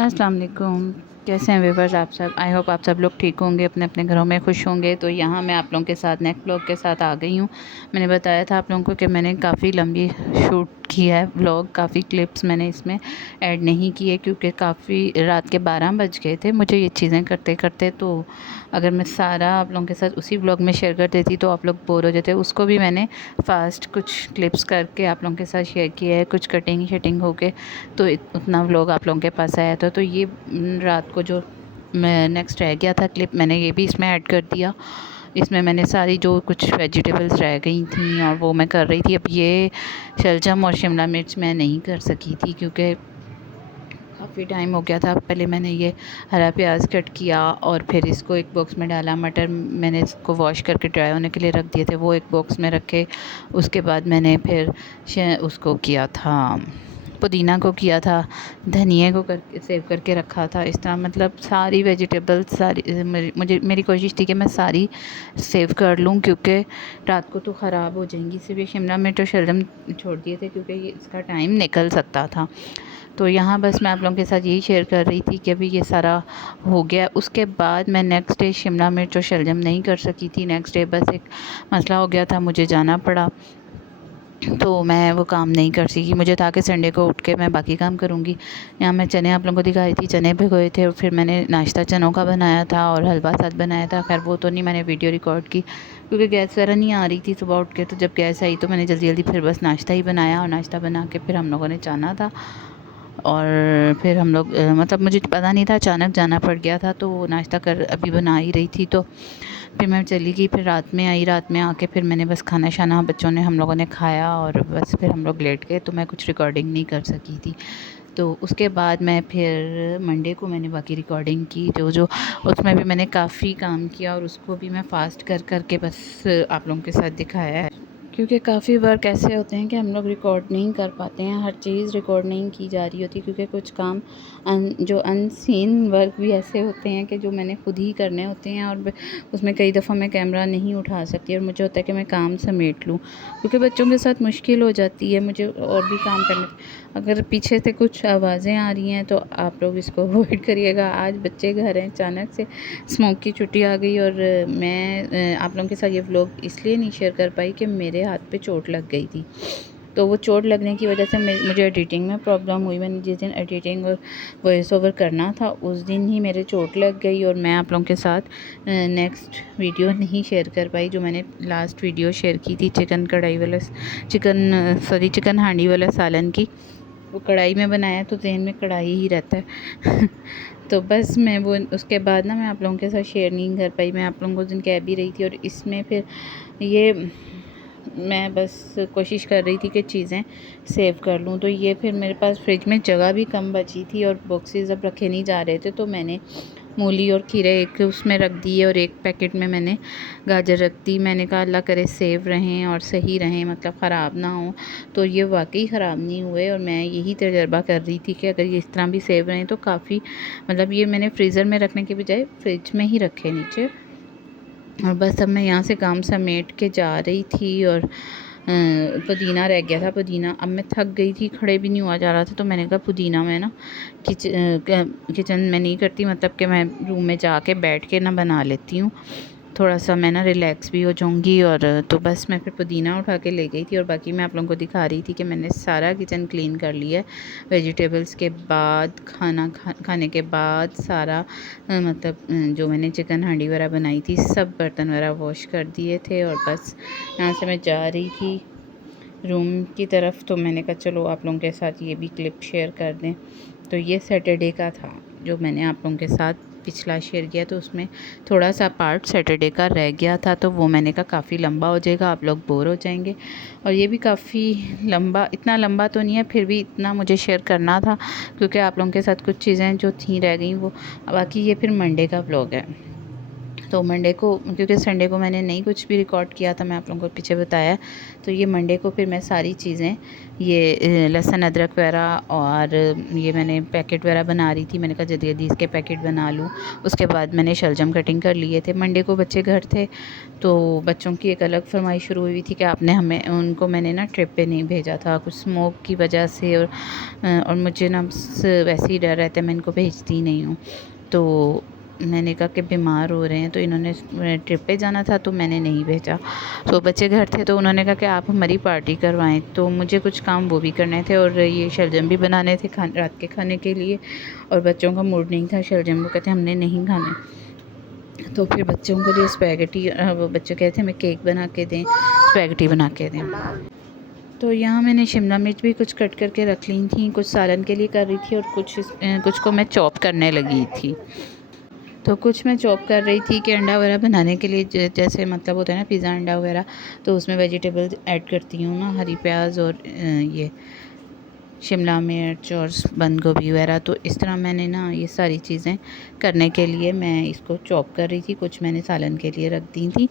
अस्सलाम वालेकुम। कैसे हैं व्यूवर्स आप सब? आई होप आप सब लोग ठीक होंगे, अपने अपने घरों में खुश होंगे। तो यहाँ मैं आप लोगों के साथ नेक्स्ट व्लॉग के साथ आ गई हूँ। मैंने बताया था आप लोगों को कि मैंने काफ़ी लंबी शूट की है व्लॉग, काफ़ी क्लिप्स मैंने इसमें ऐड नहीं किए क्योंकि काफ़ी रात के 12 बज गए थे मुझे ये चीज़ें करते करते। तो अगर मैं सारा आप लोगों के साथ उसी व्लॉग में शेयर कर देती तो आप लोग बोर हो जाते। उसको भी मैंने फ़ास्ट कुछ क्लिप्स करके आप लोगों के साथ शेयर किया है, कुछ कटिंग शटिंग होके तो उतना व्लॉग आप लोगों के पास आया था। तो ये रात को जो मैं नेक्स्ट रह गया था क्लिप, मैंने ये भी इसमें ऐड कर दिया। इसमें मैंने सारी जो कुछ वेजिटेबल्स रह गई थी और वो मैं कर रही थी। अब ये शलजम और शिमला मिर्च मैं नहीं कर सकी थी क्योंकि काफ़ी टाइम हो गया था। पहले मैंने ये हरा प्याज कट किया और फिर इसको एक बॉक्स में डाला। मटर मैंने इसको वॉश करके ड्राई होने के लिए रख दिए थे, वो एक बॉक्स में रखे। उसके बाद मैंने फिर उसको किया था, पुदीना को किया था, धनिया को कर सेव करके रखा था। इस तरह मतलब सारी वेजिटेबल्स सारी मेरी कोशिश थी कि मैं सारी सेव कर लूँ क्योंकि रात को तो ख़राब हो जाएंगी। सिर्फ ये शिमला मिर्च और शलजम छोड़ दिए थे क्योंकि ये इसका टाइम निकल सकता था। तो यहाँ बस मैं आप लोगों के साथ यही शेयर कर रही थी कि अभी ये सारा हो गया। उसके बाद मैं नेक्स्ट डे शिमला मिर्च और शलजम नहीं कर सकी थी। नेक्स्ट डे बस एक मसला हो गया था, मुझे जाना पड़ा, तो मैं वो काम नहीं कर सकी। मुझे था कि संडे को उठ के मैं बाकी काम करूँगी। यहाँ मैं चने आप लोगों को दिखा रही थी, चने भिगोए थे और फिर मैंने नाश्ता चनों का बनाया था और हलवा साथ बनाया था। खैर वो तो नहीं मैंने वीडियो रिकॉर्ड की क्योंकि गैस वगैरह नहीं आ रही थी सुबह उठ के। तो जब गैस आई तो मैंने जल्दी जल्दी फिर बस नाश्ता ही बनाया और नाश्ता बना के फिर हम लोगों ने जाना था। और फिर हम लोग मतलब मुझे पता नहीं था, अचानक जाना पड़ गया था। तो नाश्ता कर अभी बना ही रही थी तो फिर मैं चली गई। फिर रात में आई, रात में आके फिर मैंने बस खाना शाना बच्चों ने हम लोगों ने खाया और बस फिर हम लोग लेट गए। तो मैं कुछ रिकॉर्डिंग नहीं कर सकी थी। तो उसके बाद मैं फिर मंडे को मैंने बाकी रिकॉर्डिंग की जो जो उसमें भी मैंने काफ़ी काम किया और उसको भी मैं फ़ास्ट कर कर के बस आप लोगों के साथ दिखाया है। क्योंकि काफ़ी बार कैसे होते हैं कि हम लोग रिकॉर्ड नहीं कर पाते हैं, हर चीज़ रिकॉर्ड नहीं की जा रही होती क्योंकि कुछ काम जो अनसीन वर्क भी ऐसे होते हैं कि जो मैंने खुद ही करने होते हैं और उसमें कई दफ़ा मैं कैमरा नहीं उठा सकती और मुझे होता है कि मैं काम समेट लूँ क्योंकि बच्चों के साथ मुश्किल हो जाती है मुझे और भी काम करने। अगर पीछे से कुछ आवाज़ें आ रही हैं तो आप लोग इसको अवॉइड करिएगा। आज बच्चे घर हैं, अचानक से स्मोक की छुट्टी आ गई और मैं आप लोगों के साथ ये व्लॉग इसलिए नहीं शेयर कर पाई कि मेरे हाथ पे चोट लग गई थी। तो वो चोट लगने की वजह से मुझे एडिटिंग में प्रॉब्लम हुई। मैंने जिस दिन एडिटिंग और वॉइस ओवर करना था उस दिन ही मेरे चोट लग गई और मैं आप लोगों के साथ नेक्स्ट वीडियो नहीं शेयर कर पाई जो मैंने लास्ट वीडियो शेयर की थी चिकन हांडी वाला सालन की। वो कढ़ाई में बनाया तो जहन में कढ़ाई ही रहता है तो बस मैं वो उसके बाद ना मैं आप लोगों के साथ शेयर नहीं कर पाई। मैं आप लोगों को उस दिन कह भी रही थी और इसमें फिर ये मैं बस कोशिश कर रही थी कि चीज़ें सेव कर लूँ। तो ये फिर मेरे पास फ्रिज में जगह भी कम बची थी और बॉक्सेस अब रखे नहीं जा रहे थे तो मैंने मूली और खीरे एक उसमें रख दिए और एक पैकेट में मैंने गाजर रख दी। मैंने कहा अल्लाह करे सेव रहें और सही रहें, मतलब ख़राब ना हो। तो ये वाकई ख़राब नहीं हुए और मैं यही तजर्बा कर रही थी कि अगर ये इस तरह भी सेव रहें तो काफ़ी, मतलब ये मैंने फ्रीज़र में रखने के बजाय फ्रिज में ही रखे नीचे। और बस अब मैं यहाँ से काम समेट के जा रही थी और पुदीना रह गया था। पुदीना अब मैं थक गई थी, खड़े भी नहीं हुआ जा रहा था तो मैंने कहा पुदीना मैं ना किचन में नहीं करती, मतलब कि मैं रूम में जाके बैठ के ना बना लेती हूँ, थोड़ा सा मैं ना रिलैक्स भी हो जाऊँगी। और तो बस मैं फिर पुदीना उठा के ले गई थी और बाकी मैं आप लोगों को दिखा रही थी कि मैंने सारा किचन क्लीन कर लिया है। वेजिटेबल्स के बाद खाने के बाद सारा मतलब जो मैंने चिकन हांडी वगैरह बनाई थी सब बर्तन वगैरह वॉश कर दिए थे और बस यहाँ से मैं जा रही थी रूम की तरफ। तो मैंने कहा चलो आप लोगों के साथ ये भी क्लिप शेयर कर दें। तो ये सैटरडे का था जो मैंने आप लोगों के साथ पिछला शेयर किया, तो उसमें थोड़ा सा पार्ट सैटरडे का रह गया था तो वो मैंने कहा काफ़ी लंबा हो जाएगा, आप लोग बोर हो जाएंगे। और ये भी काफ़ी लंबा, इतना लंबा तो नहीं है फिर भी इतना मुझे शेयर करना था क्योंकि आप लोगों के साथ कुछ चीज़ें जो थी रह गई वो। बाकी ये फिर मंडे का व्लॉग है। तो मंडे को, क्योंकि संडे को मैंने नहीं कुछ भी रिकॉर्ड किया था, मैं आप लोगों को पीछे बताया, तो ये मंडे को फिर मैं सारी चीज़ें, ये लहसुन अदरक वगैरह और ये मैंने पैकेट वगैरह बना रही थी। मैंने कहा जल्दी जल्दी इसके पैकेट बना लूँ। उसके बाद मैंने शलजम कटिंग कर लिए थे। मंडे को बच्चे घर थे, तो बच्चों की एक अलग फरमाइश शुरू हुई थी कि आपने हमें, उनको मैंने ना ट्रिप पे नहीं भेजा था कुछ स्मोक की वजह से, और मुझे ना वैसे ही डर रहता है, मैं इनको भेजती नहीं हूँ। तो मैंने कहा कि बीमार हो रहे हैं, तो इन्होंने ट्रिप पे जाना था, तो मैंने नहीं भेजा। तो बच्चे घर थे, तो उन्होंने कहा कि आप हमारी पार्टी करवाएं, तो मुझे कुछ काम वो भी करने थे और ये शलजम भी बनाने थे रात के खाने के लिए। और बच्चों का मूड नहीं था शलजम, वो कहते हमने नहीं खाने। तो फिर बच्चों के लिए स्पैगेटी, वो बच्चे कहते हमें केक बना के दें, स्पैगेटी बना के दें। तो यहाँ मैंने शिमला मिर्च भी कुछ कट करके रख ली थी, कुछ सालन के लिए कर रही थी, और कुछ को मैं चॉप करने लगी थी। तो कुछ मैं चॉप कर रही थी कि अंडा वगैरह बनाने के लिए, जैसे मतलब होता है ना पिज़्ज़ा अंडा वगैरह, तो उसमें वेजिटेबल्स ऐड करती हूँ ना, हरी प्याज और ये शिमला मिर्च और बंद गोभी वगैरह। तो इस तरह मैंने ना ये सारी चीज़ें करने के लिए मैं इसको चॉप कर रही थी, कुछ मैंने सालन के लिए रख दी थी।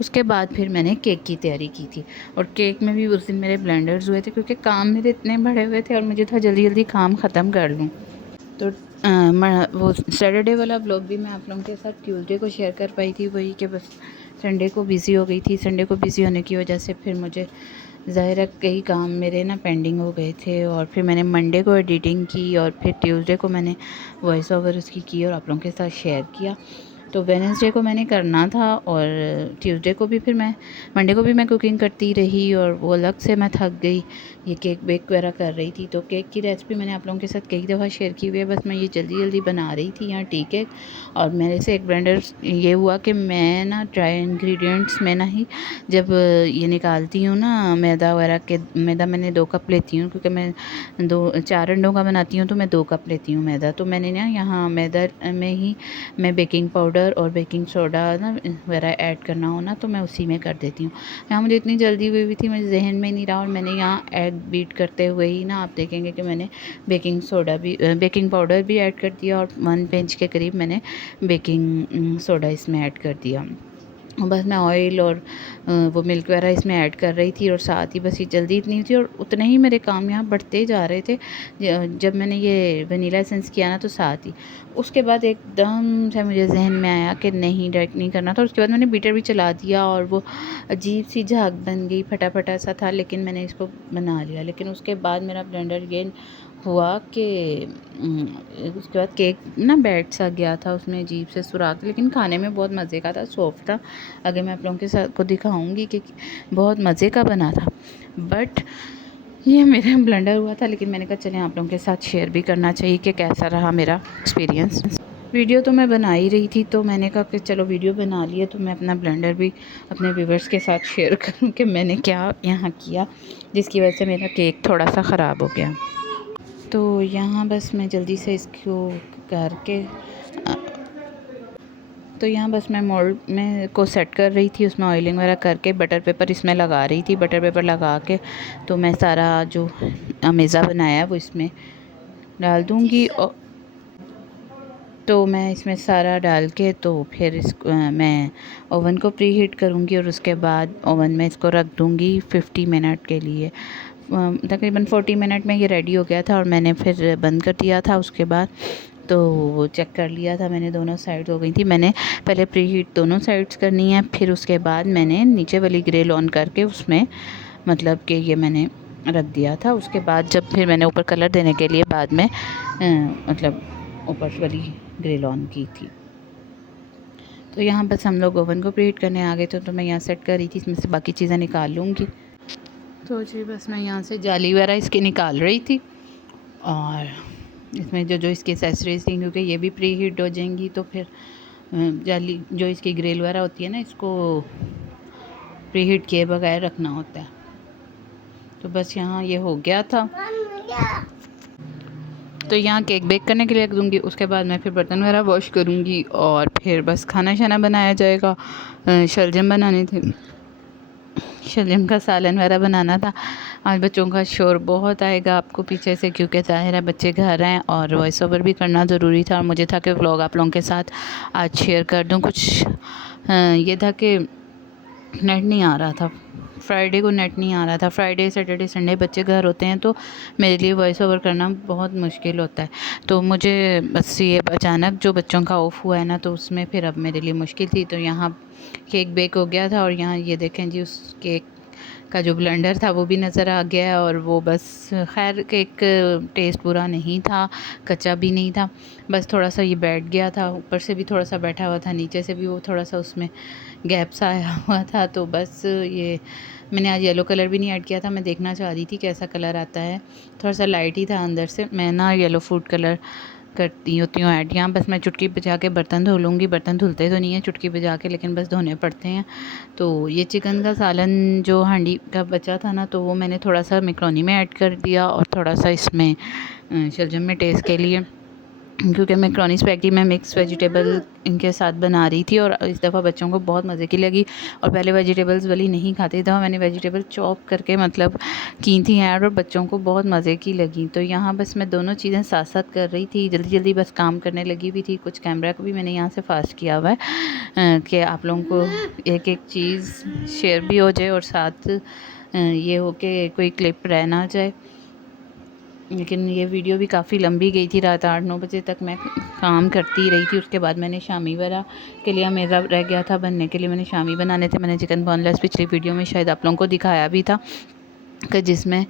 उसके बाद फिर मैंने केक की तैयारी की थी, और केक में भी उस दिन मेरे ब्लेंडर्स हुए थे, क्योंकि काम मेरे इतने बढ़े हुए थे और मुझे था जल्दी जल्दी काम ख़त्म कर लूँ। तो वो सैटरडे वाला व्लॉग भी मैं आप लोगों के साथ ट्यूसडे को शेयर कर पाई थी, वही कि बस संडे को बिज़ी हो गई थी। संडे को बिज़ी होने की वजह से फिर मुझे ज़ाहिर है कई काम मेरे ना पेंडिंग हो गए थे, और फिर मैंने मंडे को एडिटिंग की, और फिर ट्यूसडे को मैंने वॉइस ओवर उसकी की और आप लोगों के साथ शेयर किया। तो वेडनेसडे को मैंने करना था, और ट्यूसडे को भी, फिर मैं मंडे को भी मैं कुकिंग करती रही, और वो अलग से मैं थक गई, ये केक बेक वगैरह कर रही थी। तो केक की रेसिपी मैंने आप लोगों के साथ कई दफ़ा शेयर की हुई है, बस मैं ये जल्दी जल्दी बना रही थी यहाँ टी केक। और मेरे से एक ब्लेंडर ये हुआ कि मैं ना ड्राई इंग्रेडिएंट्स में ना ही जब ये निकालती हूँ ना मैदा वगैरह के, मैदा मैंने 2 कप लेती हूँ, क्योंकि मैं 4 अंडों का बनाती हूँ, तो मैं 2 कप लेती हूँ मैदा। तो मैंने ना यहाँ मैदा में ही मैं बेकिंग पाउडर और बेकिंग सोडा ना वगैरह ऐड करना हो ना, तो मैं उसी में कर देती हूँ। यहाँ मुझे इतनी जल्दी हुई थी, मुझे जहन में नहीं रहा, और मैंने यहाँ एग बीट करते हुए ही ना आप देखेंगे कि मैंने बेकिंग पाउडर भी ऐड कर दिया, और 1 पिंच के करीब मैंने बेकिंग सोडा इसमें ऐड कर दिया। बस मैं ऑयल और वो मिल्क वगैरह इसमें ऐड कर रही थी, और साथ ही बस ये जल्दी इतनी थी, और उतने ही मेरे काम यहाँ बढ़ते जा रहे थे। जब मैंने ये वनीला एसेंस किया ना, तो साथ ही उसके बाद एकदम से मुझे जहन में आया कि नहीं डायरेक्ट नहीं करना था। उसके बाद मैंने बीटर भी चला दिया, और वो अजीब सी झाग बन गई, फटाफटा सा था, लेकिन मैंने इसको बना लिया। लेकिन उसके बाद मेरा ब्लेंडर ये हुआ कि उसके बाद केक ना बैठ सा गया था, उसमें अजीब से सुराख, लेकिन खाने में बहुत मज़े का था, सॉफ्ट था। आगे मैं आप लोगों के साथ को दिखाऊंगी कि बहुत मज़े का बना था। बट ये मेरा ब्लेंडर हुआ था, लेकिन मैंने कहा चलें आप लोगों के साथ शेयर भी करना चाहिए कि कैसा रहा मेरा एक्सपीरियंस। वीडियो तो मैं बना ही रही थी, तो मैंने कहा कि चलो वीडियो बना लिया, तो मैं अपना ब्लेंडर भी अपने व्यूवर्स के साथ शेयर करूँ कि मैंने क्या यहाँ किया, जिसकी वजह से मेरा केक थोड़ा सा ख़राब हो गया। तो यहाँ बस मैं जल्दी से इसको करके तो यहाँ बस मैं मोल्ड में को सेट कर रही थी, उसमें ऑयलिंग वगैरह करके बटर पेपर इसमें लगा रही थी। बटर पेपर लगा के तो मैं सारा जो अमेज़ा बनाया है वो इसमें डाल दूँगी, और तो मैं इसमें सारा डाल के तो फिर इसको मैं ओवन को प्री हीट करूँगी, और उसके बाद ओवन में इसको रख दूँगी 50 मिनट के लिए। तकरीबन 40 मिनट में ये रेडी हो गया था, और मैंने फिर बंद कर दिया था। उसके बाद तो वो चेक कर लिया था मैंने, दोनों साइड हो गई थी। मैंने पहले प्री हीट दोनों साइड्स करनी है, फिर उसके बाद मैंने नीचे वाली ग्रिल ऑन करके उसमें मतलब कि ये मैंने रख दिया था। उसके बाद जब फिर मैंने ऊपर कलर देने के लिए बाद में मतलब ऊपर वाली ग्रिल ऑन की थी। तो यहाँ बस हम लोग ओवन को प्रीहीट करने आ गए थे, तो मैं यहाँ सेट कर रही थी, इसमें से बाकी चीज़ें निकाल लूँगी। तो जी बस मैं यहाँ से जाली वगैरह इसकी निकाल रही थी, और इसमें जो इसकी एसेसरीज थी, क्योंकि ये भी प्री हीट हो जाएंगी, तो फिर जाली जो इसकी ग्रिल वगैरह होती है ना, इसको प्री हीट किए बगैर रखना होता है। तो बस यहाँ ये हो गया था, तो यहाँ केक बेक करने के लिए रख दूँगी। उसके बाद मैं फिर बर्तन वगैरह वॉश करूँगी, और फिर बस खाना शाना बनाया जाएगा। शलजम बनाने थे, शलजम का सालन वगैरह बनाना था। आज बच्चों का शोर बहुत आएगा आपको पीछे से, क्योंकि ज़ाहिर है बच्चे घर हैं और वॉइस ओवर भी करना ज़रूरी था और मुझे था कि व्लॉग आप लोगों के साथ आज शेयर कर दूं। कुछ ये था कि नेट नहीं आ रहा था, फ्राइडे को नेट नहीं आ रहा था। फ्राइडे सैटरडे संडे बच्चे घर होते हैं तो मेरे लिए वॉइस ओवर करना बहुत मुश्किल होता है। तो मुझे बस ये अचानक जो बच्चों का ऑफ हुआ है ना, तो उसमें फिर अब मेरे लिए मुश्किल थी। तो यहाँ केक बेक हो गया था और यहाँ ये देखें जी, उस केक का जो ब्लेंडर था वो भी नज़र आ गया है। और वो बस खैर केक टेस्ट बुरा नहीं था, कच्चा भी नहीं था, बस थोड़ा सा ये बैठ गया था, ऊपर से भी थोड़ा सा बैठा हुआ था, नीचे से भी वो थोड़ा सा उसमें गैप सा आया हुआ था। तो बस ये मैंने आज येलो कलर भी नहीं ऐड किया था, मैं देखना चाह रही थी कैसा कलर आता है। थोड़ा सा लाइट ही था अंदर से। मैं ना येलो फूड कलर करती होती हूँ ऐड। यहाँ बस मैं चुटकी बजा के बर्तन धो लूँगी। बर्तन धुलते तो नहीं है चुटकी बजा के, लेकिन बस धोने पड़ते हैं। तो ये चिकन का सालन जो हांडी का बचा था ना, तो वो मैंने थोड़ा सा मैक्रोनी में ऐड कर दिया और थोड़ा सा इसमें शलजम में टेस्ट के लिए, क्योंकि मैक्रोनी स्पैगेटी में मिक्स वेजिटेबल इनके साथ बना रही थी और इस दफ़ा बच्चों को बहुत मज़े की लगी। और पहले वेजिटेबल्स वाली नहीं खाती था, मैंने वेजिटेबल चॉप करके मतलब की थी ऐड और बच्चों को बहुत मज़े की लगी। तो यहाँ बस मैं दोनों चीज़ें साथ साथ कर रही थी, जल्दी जल्दी बस काम करने लगी हुई थी। कुछ कैमरा को भी मैंने यहाँ से फास्ट किया हुआ है कि आप लोगों को एक एक चीज़ शेयर भी हो जाए और साथ ये हो कि कोई क्लिप रह ना जाए। लेकिन ये वीडियो भी काफ़ी लंबी गई थी, रात 8-9 बजे तक मैं काम करती रही थी। उसके बाद मैंने शामी वरा के लिए मेरा रह गया था बनने के लिए, मैंने शामी बनाने थे। मैंने चिकन बोनलेस पिछली वीडियो में शायद आप लोगों को दिखाया भी था कि जिसमें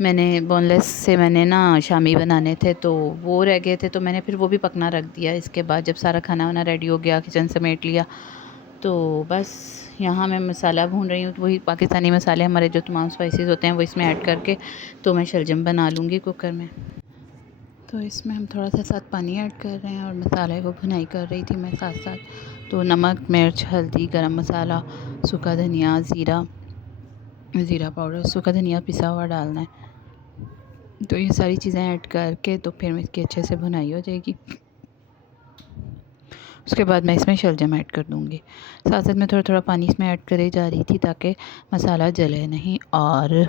मैंने बोनलेस से मैंने ना शामी बनाने थे, तो वो रह गए थे, तो मैंने फिर वो भी पकना रख दिया। इसके बाद जब सारा खाना वाना रेडी हो गया, किचन समेट लिया, तो बस यहाँ मैं मसाला भून रही हूँ। तो वही पाकिस्तानी मसाले हमारे जो तमाम स्पाइसेस होते हैं वो इसमें ऐड करके तो मैं शलजम बना लूँगी कुकर में। तो इसमें हम थोड़ा सा साथ पानी ऐड कर रहे हैं और मसाले को भुनाई कर रही थी मैं साथ साथ। तो नमक, मिर्च, हल्दी, गरम मसाला, सूखा धनिया, ज़ीरा पाउडर, सूखा धनिया पिसा हुआ डालना है। तो ये सारी चीज़ें ऐड करके तो फिर इसकी अच्छे से भुनाई हो जाएगी। उसके बाद मैं इसमें शलजम ऐड कर दूँगी। साथ साथ मैं थोड़ा थोड़ा पानी इसमें ऐड करे जा रही थी ताकि मसाला जले नहीं। और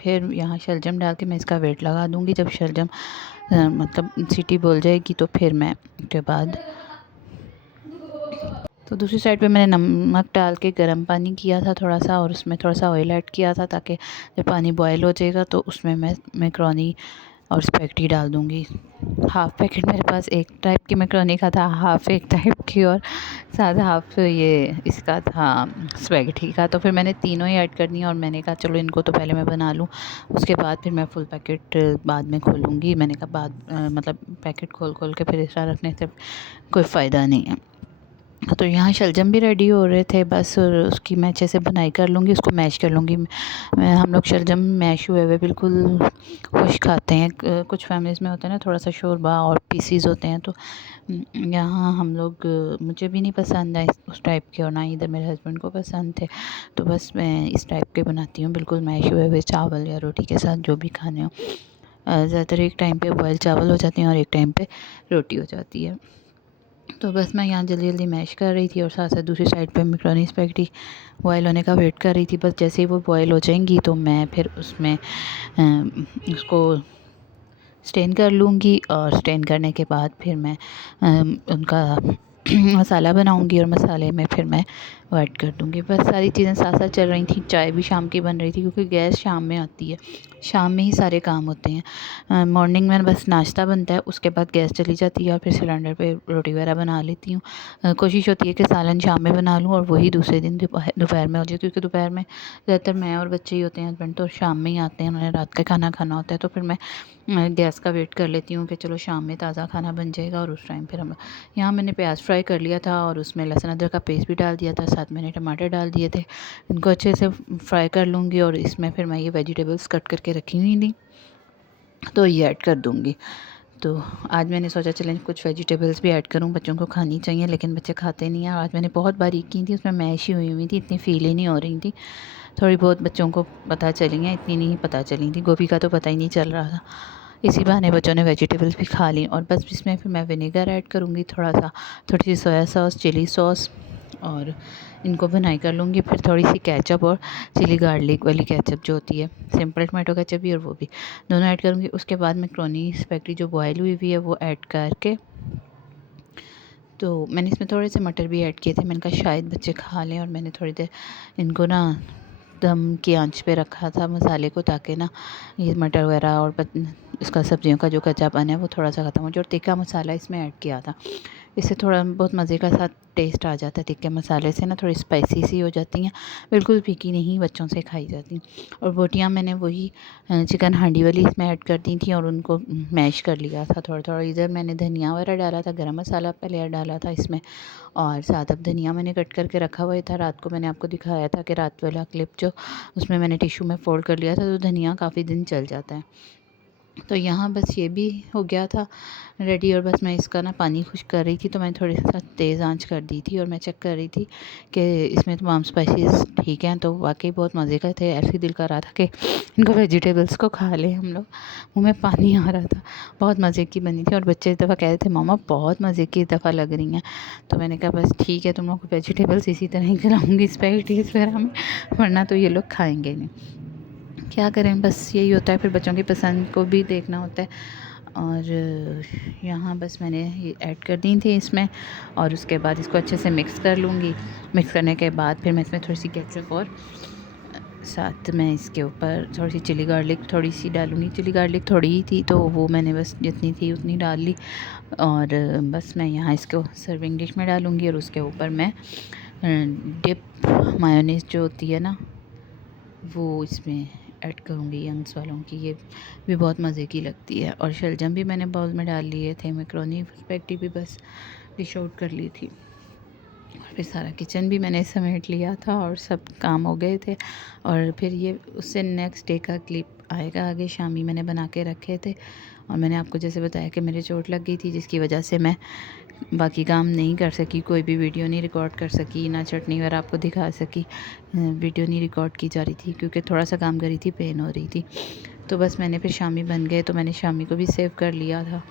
फिर यहाँ शलजम डाल के मैं इसका वेट लगा दूँगी। जब शलजम मतलब सीटी बोल जाएगी तो फिर मैं उसके बाद तो दूसरी साइड पे मैंने नमक डाल के गर्म पानी किया था थोड़ा सा, और उसमें थोड़ा सा ऑयल ऐड किया था ताकि जब पानी बॉयल हो जाएगा तो उसमें मैं मैक्रोनी और स्पैगेटी डाल दूँगी। हाफ़ पैकेट मेरे पास एक टाइप की मैक्रोनी का था, हाफ़ एक टाइप की, और साथ हाफ़ ये इसका था स्पैगेटी का। तो फिर मैंने तीनों ही ऐड करनी है और मैंने कहा चलो इनको तो पहले मैं बना लूँ, उसके बाद फिर मैं फुल पैकेट बाद में खोलूँगी। मैंने कहा बाद मतलब पैकेट खोल के फिर इस तरह रखने से कोई फ़ायदा नहीं है। तो यहाँ शलजम भी रेडी हो रहे थे बस, और उसकी मैं अच्छे से बुनाई कर लूँगी, उसको मैश कर लूँगी। हम लोग शलजम मैश हुए हुए बिल्कुल खुश खाते हैं। कुछ फैमिलीज़ में होता है ना थोड़ा सा शोरबा और पीसीज होते हैं, तो यहाँ हम लोग मुझे भी नहीं पसंद है उस टाइप के, और ना इधर मेरे हस्बैंड को पसंद थे। तो बस मैं इस टाइप के बनाती हूँ, बिल्कुल मैश हुए हुए चावल या रोटी के साथ जो भी खाने हो। ज़्यादातर एक टाइम पे बॉयल चावल हो जाते हैं और एक टाइम पे रोटी हो जाती है। तो बस मैं यहाँ जल्दी जल्दी मैश कर रही थी और साथ साथ दूसरी साइड पे मैक्रोनी स्पैगेटी बॉयल होने का वेट कर रही थी। बस जैसे ही वो बॉयल हो जाएंगी तो मैं फिर उसमें उसको स्टेन कर लूँगी, और स्टेन करने के बाद फिर मैं उनका मसाला बनाऊँगी और मसाले में फिर मैं वो ऐड कर दूँगी। बस सारी चीज़ें साथ साथ चल रही थी। चाय भी शाम की बन रही थी क्योंकि गैस शाम में आती है, शाम में ही सारे काम होते हैं। मॉर्निंग में बस नाश्ता बनता है, उसके बाद गैस चली जाती है और फिर सिलेंडर पे रोटी वगैरह बना लेती हूँ। कोशिश होती है कि सालन शाम में बना लूँ और वही दूसरे दिन दोपहर में हो जाए, क्योंकि दोपहर में ज़्यादातर मैं और बच्चे ही होते हैं, हस्बैंड तो शाम में ही आते हैं, उन्होंने रात का खाना खाना होता है। तो फिर मैं गैस का वेट कर लेती हूँ कि चलो शाम में ताज़ा खाना बन जाएगा। और उस टाइम फिर हम यहाँ मैंने प्याज फ्राई कर लिया था और उसमें लहसुन अदरक का पेस्ट भी डाल दिया था, साथ मैंने टमाटर डाल दिए थे। इनको अच्छे से फ्राई कर लूँगी और इसमें फिर मैं ये वेजिटेबल्स कट करके रखी हुई थी तो ये ऐड कर दूँगी। तो आज मैंने सोचा चलें कुछ वेजिटेबल्स भी ऐड करूँ, बच्चों को खानी चाहिए, लेकिन बच्चे खाते नहीं हैं। आज मैंने बहुत बारीक की थी, उसमें मैश ही हुई थी, इतनी फील ही नहीं हो रही थी। थोड़ी बहुत बच्चों को पता चली हैं, इतनी नहीं पता चली थी। गोभी का तो पता ही नहीं चल रहा था। इसी बहाने बच्चों ने वेजिटेबल्स भी खा ली। और बस इसमें फिर मैं विनेगर ऐड करूँगी थोड़ा सा, थोड़ी सी सोया सॉस, चिली सॉस, और इनको भुनाई कर लूँगी। फिर थोड़ी सी केचप और चिली गार्लिक वाली केचप जो होती है, सिंपल टमाटो केचप भी और वो भी, दोनों ऐड करूँगी। उसके बाद मैक्रोनी स्पैगेटी जो बॉयल हुई हुई है वो ऐड करके, तो मैंने इसमें थोड़े से मटर भी ऐड किए थे। मैंने कहा शायद बच्चे खा लें, और मैंने थोड़ी देर इनको ना दम की आंच पे रखा था मसाले को, ताकि ना ये मटर वगैरह और इसका सब्जियों का जो कच्चापन है वो थोड़ा सा ख़त्म हो जाए। और तिक्का मसाला इसमें ऐड किया था, इससे थोड़ा बहुत मज़े का साथ टेस्ट आ जाता है। तिक्के मसाले से ना थोड़ी स्पाइसी सी हो जाती हैं, बिल्कुल फीकी नहीं, बच्चों से खाई जाती। और बोटियाँ मैंने वही चिकन हांडी वाली इसमें ऐड कर दी थी और उनको मैश कर लिया था थोड़ा थोड़ा। इधर मैंने धनिया वगैरह डाला था, गरम मसाला पहले डाला था इसमें, और साथ अब धनिया मैंने कट करके रखा हुआ था। रात को मैंने आपको दिखाया था कि रात वाला क्लिप जो, उसमें मैंने टिश्यू में फ़ोल्ड कर लिया था, तो धनिया काफ़ी दिन चल जाता है। तो यहाँ बस ये भी हो गया था रेडी, और बस मैं इसका ना पानी खुश कर रही थी। तो मैंने थोड़ी सा तेज़ आंच कर दी थी और मैं चेक कर रही थी कि इसमें तमाम स्पाइसेस ठीक हैं। तो वाकई बहुत मज़े का थे, ऐसे दिल कर रहा था कि इनको वेजिटेबल्स को खा लें हम लोग, मुँह में पानी आ रहा था। बहुत मज़े की बनी थी, और बच्चे इस दफ़ा कह रहे थे मामा बहुत मज़े की इस दफ़ा लग रही हैं। तो मैंने कहा बस ठीक है, तुम लोग को वेजिटेबल्स इसी तरह ही खिलाऊँगी स्पैगेटीज़ वगैरह में, वरना तो ये लोग खाएँगे नहीं। क्या करें, बस यही होता है, फिर बच्चों की पसंद को भी देखना होता है। और यहाँ बस मैंने ये ऐड कर दी थी इसमें, और उसके बाद इसको अच्छे से मिक्स कर लूँगी। मिक्स करने के बाद फिर मैं इसमें थोड़ी सी केचप और साथ में इसके ऊपर थोड़ी सी चिली गार्लिक थोड़ी सी डालूँगी। चिली गार्लिक थोड़ी ही थी, तो वो मैंने बस जितनी थी उतनी डाल ली। और बस मैं यहाँ इसको सर्विंग डिश में डालूँगी, और उसके ऊपर मैं डिप मायोनीज़ जो होती है ना, वो इसमें ऐड करूँगी यंग्स वालों की, ये भी बहुत मज़े की लगती है। और शलजम भी मैंने बाउल में डाल लिए थे। मैक्रोनी स्पैगेटी भी बस डिश आउट कर ली थी। फिर सारा किचन भी मैंने समेट लिया था और सब काम हो गए थे। और फिर ये उससे नेक्स्ट डे का क्लिप आएगा आगे, शामी मैंने बना के रखे थे। और मैंने आपको जैसे बताया कि मेरे चोट लग गई थी, जिसकी वजह से मैं बाकी काम नहीं कर सकी, कोई भी वीडियो नहीं रिकॉर्ड कर सकी, ना चटनी वगैरह आपको दिखा सकी। वीडियो नहीं रिकॉर्ड की जा रही थी क्योंकि थोड़ा सा काम कर रही थी, पेन हो रही थी। तो बस मैंने फिर शामी बन गए, तो मैंने शामी को भी सेव कर लिया था।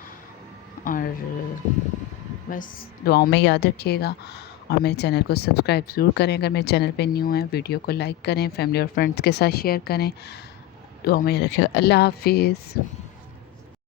और बस दुआओं में याद रखिएगा, और मेरे चैनल को सब्सक्राइब ज़रूर करें अगर मेरे चैनल पे न्यू हैं। वीडियो को लाइक करें, फैमिली और फ्रेंड्स के साथ शेयर करें। दुआओं में रखिएगा। अल्लाह हाफिज़।